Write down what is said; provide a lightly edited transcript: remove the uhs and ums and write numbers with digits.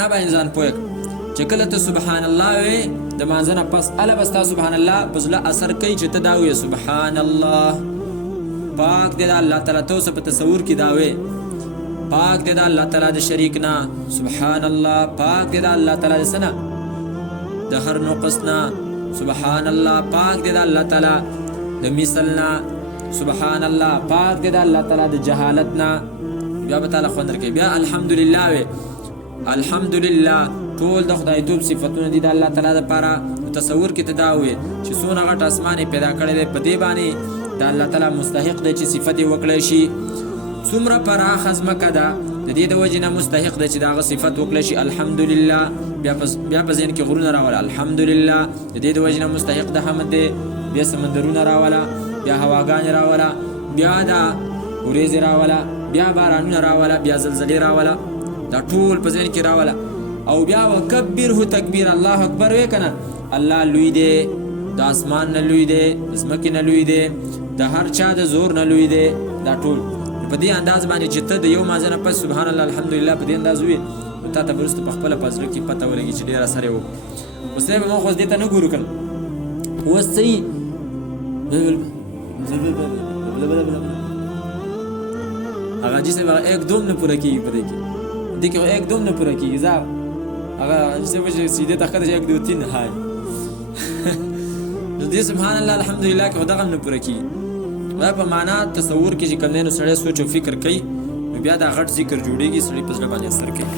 نه به انسان پوهه چې کله ته سبحان الله وې د مانځه نه پس اله به ستا سبحان الله په زړه اثر کوي چې ته دا وې سبحان الله پاک دی د الله تعالی ته اوس په تصور کې دا وې پاک دی د الله تعالی د شریک نه سبحان الله پاک دی د الله تعالی د څه نه د هر نقص نه سبحان الله پاک دی د الله تعالی د مثل نه سبحان الله پاک دی د الله تعالی د جهالت نه بیا به تعالی خوند درکوي بیا الحمدلله وې الحمدلله ټول د خدای توب صفاتونه دي د الله تعالی لپاره تصور کې تدا وي چې څونه غټ اسمانه پیدا کړی دی په دې باندې د الله تعالی مستحق دی چې صفت وکړي شي څومره پراخ ځمکه ده د دې د وجې نه مستحق دی چې دغه صفت وکړي شي الحمدلله بیا په ذهن کې غرونه راوله الحمدلله د دې د وجې نه مستحق د حمد دی بیا سمندرونه راوله بیا هواګانې راوله بیا د وریځې راوله بیا بارانونه راوله بیا زلزلې راوله دا ټول په ذهن کې راوله او بیا وکبره تکبیر الله اکبر وې کنه الله لوی دی د اسمان نه لوی دی د ځمکې نه لوی دی د هر چا د زور نه لوی دی دا ټول په دې انداز باندې چې ته د یو مازه نه پس سبحان الله الحمدلله په دې انداز وې تا ته وروسته په خپله په زړه کې پته ولګي چې ډېر اثر یې وکړو اوس به موږ اوس دې ته نه ګورو کنه اوس صحیح هغه جیسے ایک دوم نه پوره کېږي په دې کې دې کې ایک دوم نه پوره کېږي زه هغه جیسے وجه سیده تخته چې ایک دو تین هاي نو دې سبحان الله الحمدلله کې دغه نه پوره کېږي دا په معنا تصور کې چې کوم نه سړی سوچ او فکر کوي بیا دا غټ ذکر جوړیږي سړی په ځړ باندې اثر کوي